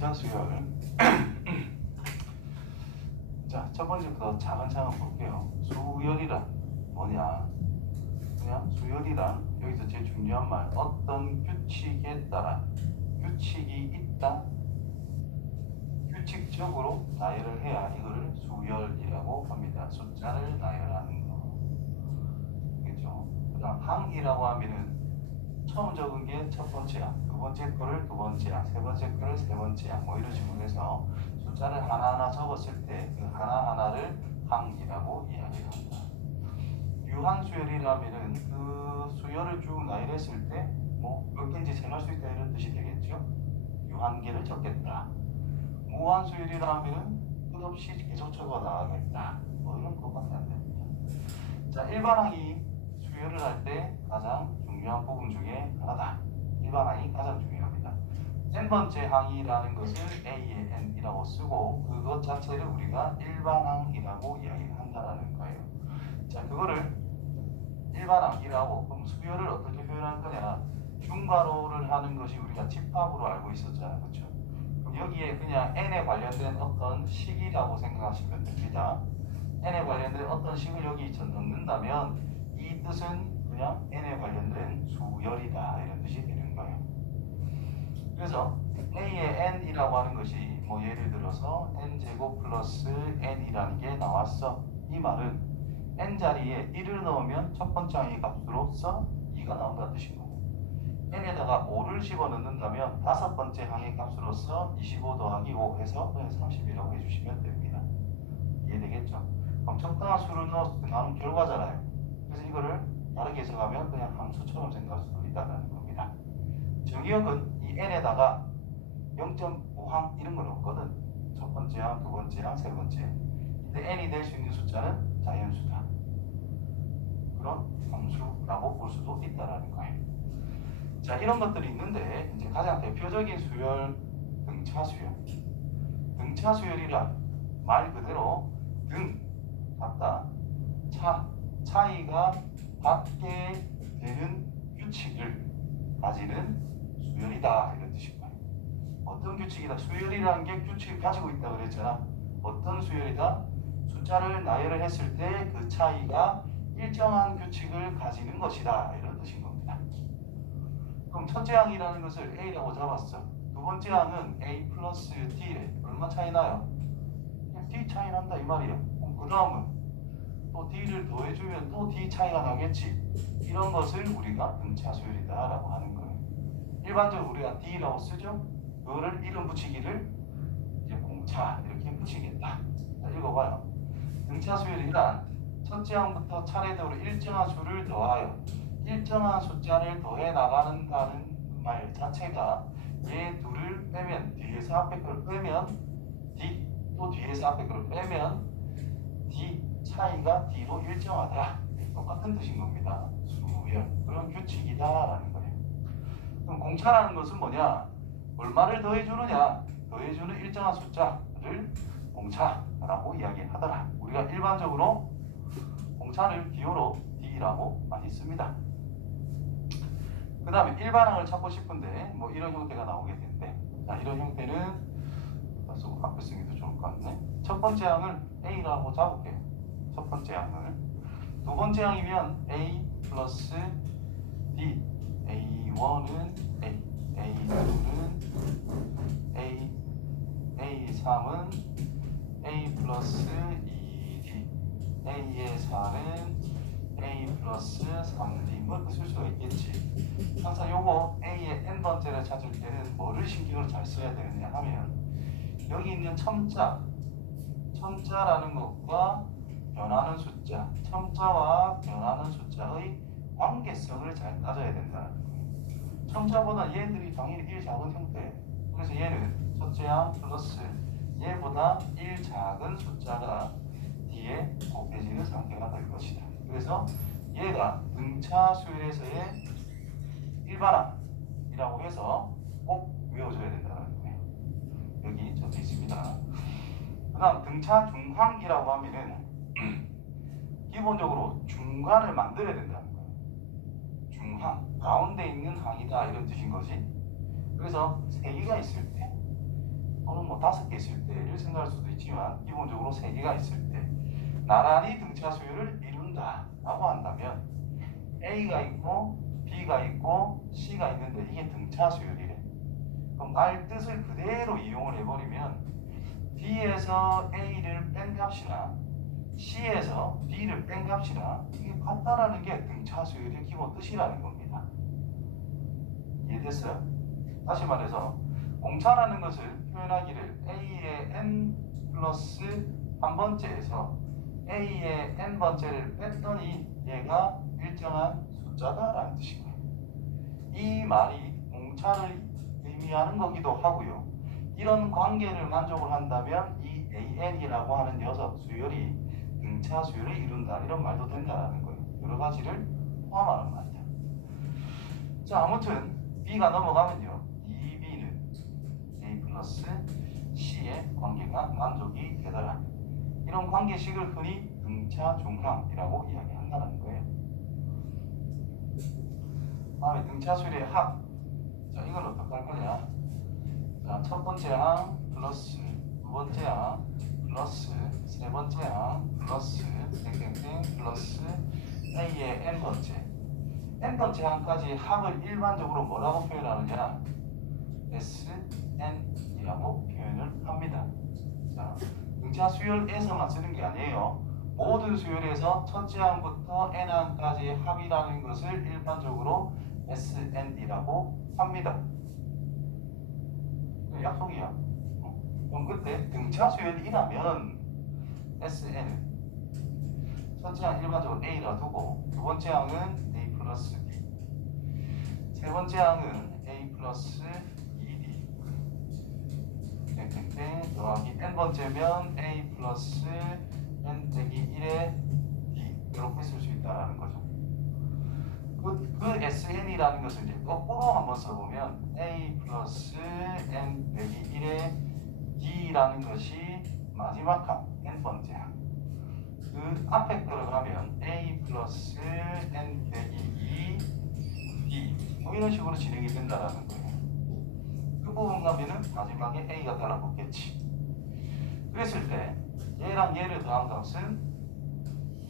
등차 수열. 자, 첫 번째부터 차근차근 볼게요. 수열이란 뭐냐? 그냥 수열이란 여기서 제일 중요한 말, 어떤 규칙에 따라 규칙이 있다. 규칙적으로 나열을 해야 이거를 수열이라고 합니다. 숫자를 나열하는 거. 그렇죠? 그다음 항이라고 하면은 처음 적은 게 첫 번째 항, 두 번째 거를 두 번째 항, 세 번째 거를 세 번째 항, 뭐 이런 식으로 해서 숫자를 하나하나 적었을 때 그 하나하나를 항이라고 이야기합니다. 유한수열이라면은 그 수열을 쭉 나열했을 때 뭐 몇 개인지 재놓을 수 있다 이런 뜻이 되겠죠. 유한개를 적겠다. 무한수열이라면은 끝없이 계속 적어 나가겠다. 뭐 이런 것밖에 안 됩니다. 자, 일반항이 수열을 할 때 가장 중요한 부분 중에 하나다. 일반항이 가장 중요합니다. n 번째 항이라는 것을 a의 n이라고 쓰고 그것 자체를 우리가 일반항이라고 이야기한다는 거예요. 자, 그거를 일반항이라고, 그럼 수열을 어떻게 표현할 거냐? 중괄호를 하는 것이 우리가 집합으로 알고 있었잖아요. 그렇죠? 그럼 여기에 그냥 n에 관련된 어떤 식이라고 생각하시면 됩니다. n에 관련된 어떤 식을 여기 넣는다면 이 뜻은 그냥 n에 관련된 수열이다 이런 뜻이 되는 거예요. 그래서 a의 n이라고 하는 것이 뭐 예를 들어서 n제곱 플러스 n이라는 게 나왔어. 이 말은 n 자리에 1을 넣으면 첫 번째 항의 값으로서 2가 나온다는 뜻인 거고, n에다가 5를 집어넣는다면 다섯 번째 항의 값으로서 25 더하기 5 해서 그냥 30이라고 해주시면 됩니다. 이해되겠죠? 그럼 적당한 수를 넣어서 나오는 결과잖아요. 그래서 이거를 다르게 해석하면 그냥 함수처럼 생각할 수도 있다는 겁니다. 정의역은 이 n에다가 0.5항 이런 건 없거든. 첫 번째 항, 두 번째 항, 세 번째. 근데 n이 될 수 있는 숫자는 자연수다. 그런 함수라고 볼 수도 있다는 거예요. 자, 이런 것들이 있는데 이제 가장 대표적인 수열, 등차 수열. 등차 수열이란 말 그대로 등, 같다, 차이가 같게 되는 규칙을 가지는 수열이다 이런 뜻입니다. 어떤 규칙이다? 수열이라는 게 규칙을 가지고 있다고 그랬잖아. 어떤 수열이다? 숫자를 나열을 했을 때 그 차이가 일정한 규칙을 가지는 것이다 이런 뜻인 겁니다. 그럼 첫째 항이라는 것을 A라고 잡았어. 두 번째 항은 A 플러스 D래. 얼마 차이 나요? D 차이 난다 이 말이야. 그 다음은 또 D를 더해주면 또 D 차이가 나겠지. 이런 것을 우리가 등차 수열이다 라고 하는 거예요. 일반적으로 우리가 D라고 쓰죠. 그거를 이름 붙이기를 이제 공차 이렇게 붙이겠다. 자, 읽어봐요. 등차 수열이란 첫째 항부터 차례대로 일정한 수를 더하여 일정한 숫자를 더해 나가는다는 말 자체가 얘 둘을 빼면 뒤에서 앞에 걸 빼면 D, 또 뒤에서 앞에 걸 빼면 D 차이가 D로 일정하다. 똑같은 뜻인 겁니다. 수열. 그런 규칙이다라는 거예요. 그럼 공차라는 것은 뭐냐? 얼마를 더해주느냐? 더해주는 일정한 숫자를 공차라고 이야기하더라. 우리가 일반적으로 공차를 기호로 D라고 많이 씁니다. 그 다음에 일반항을 찾고 싶은데 뭐 이런 형태가 나오게 되는데, 자, 이런 형태는 쓰고 앞에 쓰기도 좋을 것 같네. 첫 번째 항을 A라고 잡을게요. 첫 번째 항을. 두 번째 항이면 A 플러스 D, A1은 A, A2는 A, A3은 A 플러스 2D, A의 4는 A 플러스 3D, 뭐 이렇게 쓸 수가 있겠지. 항상 요거 A의 n번째를 찾을 때는 뭐를 신경을 잘 써야 되느냐 하면 여기 있는 첨자라는 것과 변하는 숫자, 첨자와 변하는 숫자의 관계성을 잘 따져야 된다는 거예요. 첨자보다 얘들이 당연히 1 작은 형태. 그래서 얘는 첫째 항 플러스 얘보다 1 작은 숫자가 뒤에 곱해지는 상태가 될 것이다. 그래서 얘가 등차 수열에서의 일반항이라고 해서 꼭 외워줘야 된다는 거예요. 여기 적혀 있습니다. 그 다음 등차 중항이라고 하면은 기본적으로 중간을 만들어야 된다는 거예요. 중항, 가운데 있는 항이다 이런 뜻인 거지. 그래서 세 개가 있을 때 또는 뭐 5개 있을 때를 생각할 수도 있지만 기본적으로 3개가 있을 때 나란히 등차 수열을 이룬다라고 한다면 A가 있고 B가 있고 C가 있는데 이게 등차 수열이래. 그럼 말 뜻을 그대로 이용을 해버리면 D에서 A를 뺀 값이나 C에서 B를 뺀 값이나 이게 같다라는 게 등차 수열의 기본 뜻이라는 겁니다. 이해됐어요? 다시 말해서 공차라는 것을 표현하기를 A의 n 플러스 한 번째에서 A의 n 번째를 뺐더니 얘가 일정한 숫자다라는 뜻이고요. 이 말이 공차를 의미하는 거기도 하고요. 이런 관계를 만족을 한다면 이 AN이라고 하는 녀석 수열이 등차 수열을 이룬다 이런 말도 된다라는 거예요. 여러 가지를 포함하는 말이다. 자, 아무튼 B가 넘어가면요. 이 B는 A 플러스 C의 관계가 만족이 되더라. 이런 관계식을 흔히 등차 중항이라고 이야기한다는 거예요. 다음에 등차 수열의 합. 자, 이건 어떻게 할 거냐? 자, 첫 번째 항 플러스 두 번째 항 플러스 세 번째 항 플러스 땡땡땡 플러스 A의 n번째 n번째 항까지 합을 일반적으로 뭐라고 표현하느냐? SN이라고 표현을 합니다. 자, 등차 수열에서만 쓰는 게 아니에요. 모든 수열에서 첫째 항부터 n항까지의 합이라는 것을 일반적으로 SN이라고 합니다. 약속이야. 그럼 그때 등차 수열이라면 SN은 첫째 항 일반적으로 A라 두고 두 번째 항은 A 플러스 B 세 번째 항은 A 플러스 2D 땡땡땡 더하기 n번째면 A 플러스 n 빼기 1의 D 이렇게 쓸 수 있다는 거죠. 그 SN이라는 것을 이제 거꾸로 한번 써보면 A 플러스 n 빼기 1의 D라는 것이 마지막 항, n번째 항. 그 앞에 들어가면 A 플러스 n 빼기 2 D 뭐 이런 식으로 진행이 된다는 거예요. 그 부분 가면은 마지막에 A가 달라붙겠지. 그랬을 때 얘랑 얘를 더한 값은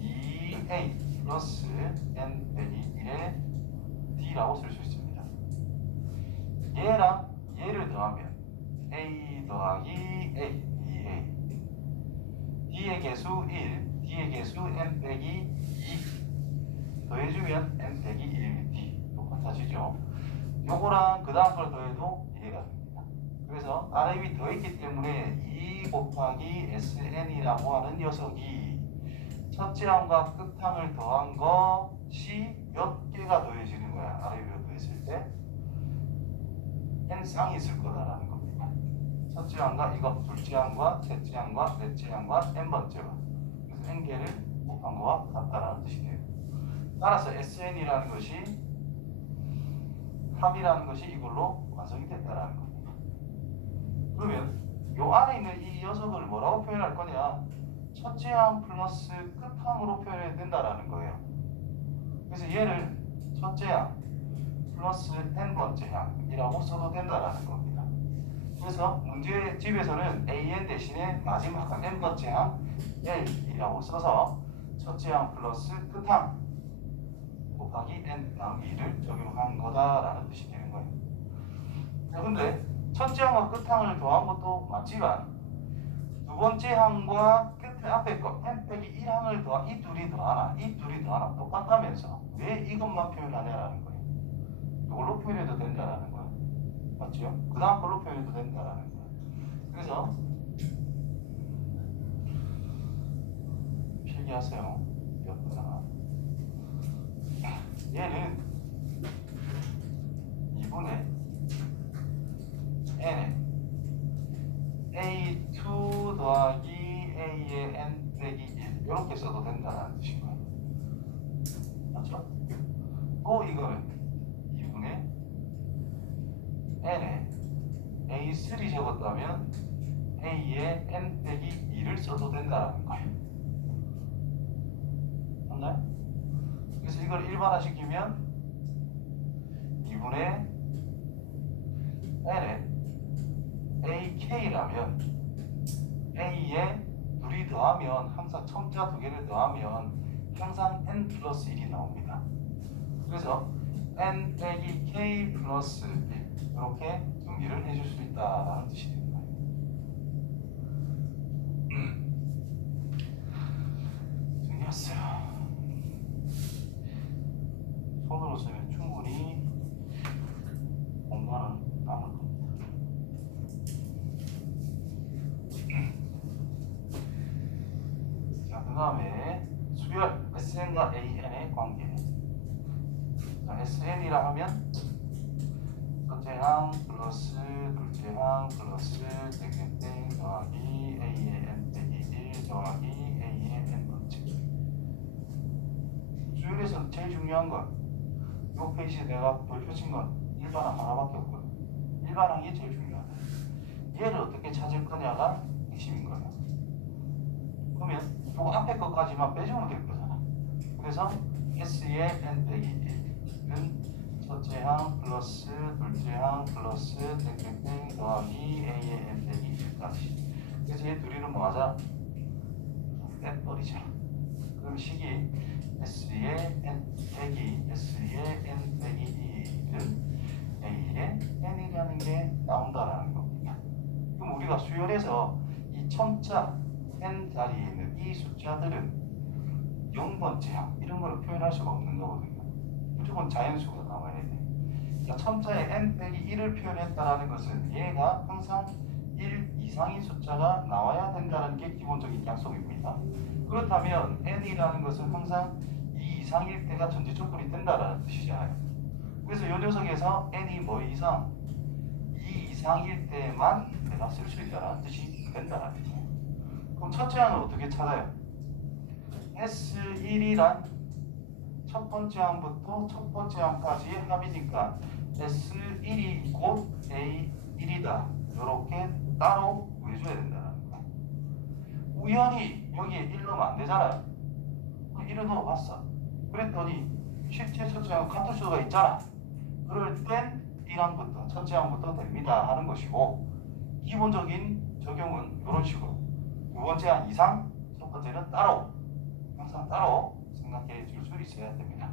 2A 플러스 n 빼기 1의 D라고 쓸 수 있습니다. 얘랑 얘를 더하면 A 더하기 A, 2A D의 개수 1, D의 개수 n 빼기 2 더해주면 n 빼기 1이 D 똑같아지죠. 요거랑 그 다음 걸 더해도 이해가 됩니다. 그래서 아래 위 더했기 때문에 2 곱하기 SN이라고 하는 녀석이 첫째 항과 끝항을 더한 것이 몇 개가 더해지는 거야. 아래 위로 더했을 때 n쌍이 있을 거다라는 겁니다. 첫째 항과 이거 둘째 항과 셋째 항과 넷째 항과 n번째가 그래서 n개를 곱한 거와 같다라는 뜻이 돼요. 따라서 SN이라는 것이 합이라는 것이 이걸로 완성이 됐다라는 겁니다. 그러면 요 안에 있는 이 녀석을 뭐라고 표현할 거냐? 첫째 항 플러스 끝항으로 표현해야 된다라는 거예요. 그래서 얘를 첫째 항 플러스 n번째 항이라고 써도 된다라는 겁니다. 그래서 문제집에서는 an 대신에 마지막 항 n번째 항 a이라고 써서 첫째 항 플러스 끝항 곱하기 n 다음 2를 적용한 거다라는 뜻이 되는 거예요. 그런데 첫째 항과 끝항을 더한 것도 맞지만 두 번째 항과 끝에 앞에 거 n 빼기 1항을 더한 이 둘이 더하나 똑같다면서 왜 이것만 표현하냐라는 거예요. 이걸로 표현해도 된다라는 거예요. 맞죠? 그 다음 걸로 표현해도 된다라는 거예요. 그래서 필기하세요. 몇 얘는 2분의 n에 a2 더하기 a의 n 빼기 1 이렇게 써도 된다는 뜻인 거예요. 맞죠? 또 이거는 2분의 n에 a3 적었다면 a의 n 빼기 2를 써도 된다는 거예요. 맞나요? 그래서 이걸 일반화시키면 2분의 n에 ak라는 뭐냐면 A에 둘이 더하면 항상 첨자 두 개를 더하면 항상 n 플러스 1이 나옵니다. 그래서 n 빼기 k 플러스 1 이렇게 정리를 해줄 수 있다라는 뜻이 됩니다. 정리했어요. 손으로 쓰면 충분히 공간은 남을 겁니다. 자, 그 다음에 수열 SN과 AN의 관계. 자, SN이라 하면 첫째 항 플러스 둘째 항 플러스 땡땡땡 더하기 A의 N 빼기 1 더하기 A의 N 번째. 수열에서 제일 중요한 건 이 페이지에 내가 보여주신 건 일반항 하나밖에 없거든. 일반항이 제일 중요하다. 얘를 어떻게 찾을 거냐가 핵심인 거예요. 그러면 요 앞에 것까지만 빼주면 될 거잖아. 그래서 S의 N 빼기 1은 첫째 항 플러스 둘째 항 플러스 땡땡땡 더하기 A의 N 빼기 1까지. 그래서 얘 둘이는 뭐하자? 빼버리자. 그럼 식이 S의 N 빼기 S의 N 빼기 1은 A의 N이라는 게 나온다라는 겁니다. 그럼 우리가 수열에서 이 첨자 N 자리에 있는 이 숫자들은 0번째 항 이런 걸 표현할 수가 없는 거거든요. 무조건 자연수가 나와야 돼. 그러니까 첨자에 N 빼기 1을 표현했다라는 것은 얘가 항상 1 이상의 숫자가 나와야 된다는 게 기본적인 약속입니다. 그렇다면 N이라는 것은 항상 2 이상일 때가 전제 조건이 된다라는 뜻이잖아요. 그래서 이 녀석에서 N이 뭐 이상? 2 이상일 때만 내가 쓸 수 있다는 뜻이 된다는 거예요. 그럼 첫째 항은 어떻게 찾아요? S1이란 첫 번째 항부터 첫 번째 항까지의 합이니까 S1이 곧 A1이다. 이렇게 따로 구해줘야 된다는 거예요. 우연히 여기에 1 넣으면 안 되잖아요. 1을 넣어봤어. 그랬더니 실제 첫째 항 같은 수가 있잖아. 그럴 땐 1항부터 첫째 항부터 됩니다 하는 것이고, 기본적인 적용은 이런 식으로 두 번째 항 이상, 첫 번째는 따로 항상 따로 생각해 줄 수 있어야 됩니다.